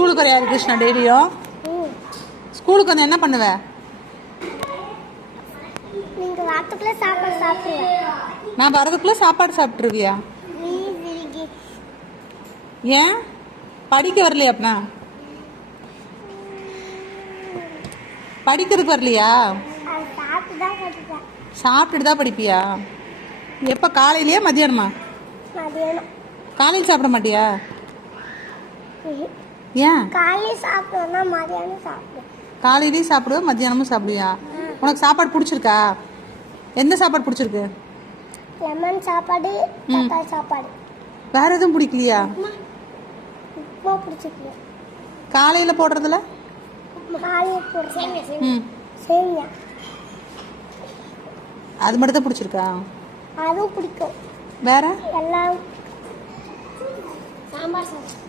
ஸ்கூலுக்கு வரையா கிருஷ்ணா டெய்லியும்? ஸ்கூலுக்கு வந்து என்ன பண்ணுவ? நீங்க வரதுக்குள்ள சாப்பாடு சாப்பிடுவீங்க. நான் வரதுக்குள்ள சாப்பாடு சாப்பிட்டுருவியா? ஏன் படிக்க வரலையா? அப்பனா படிக்கிறதுக்கு வரலையா? சாப்பிட்டுட்டு தான் படிப்பியா? எப்போ, காலையிலயா மதியானமா? காலையில் சாப்பிட மாட்டியா? ஏன்? காலையில் சாப்பிடுவேன்னா மதியானம் சாப்பிடுவேன். காலையிலையும் சாப்பிடுவேன் மத்தியானமும் சாப்பிடுவியா? உனக்கு சாப்பாடு பிடிச்சிருக்கா? எந்த சாப்பாடு பிடிச்சிருக்கு? லெமன் சாப்பாடு, தக்காளி சாப்பாடு. வேற எதுவும் பிடிக்கலையா? உப்புமா பிடிச்சிருக்கு. காலையில் போடுறதுல? காலையில் போடுறேன் சேமியா. அது மட்டும் தான் பிடிச்சிருக்கா? அதுவும் பிடிக்கும். வேற எல்லாம் சாம்பார் சாதம்.